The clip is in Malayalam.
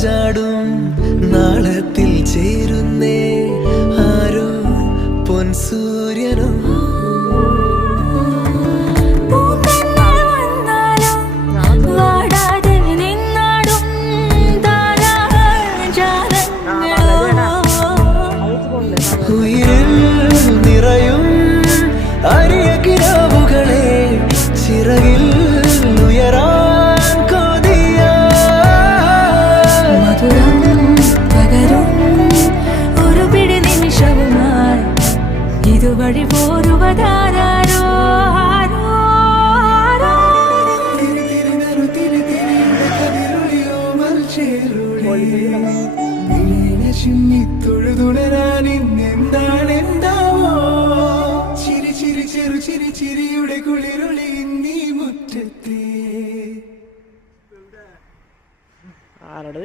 ചാഞ്ചാടും നാളത്തിൽ ചേരുന്നേ ആരോ പൊൻസൂര്യനും ഉയിരിൽ നിറയും അരിയ കിനാവുകളെ ചിറകിൽ ഉയരാൻ കൊതിയ മധുരം പകരും ഒരു പിടി നിമിഷവുമായി ഇതുവഴി പോരുവതാരോ ചിന്നിത്തൊഴുതുണരാനിന്നെന്താണെന്താവോ ചിരി ചിരി ചെറു ചിരി ചിരിയുടെ കുളിരൊളി നീ മുറ്റത്തെ ആരോട്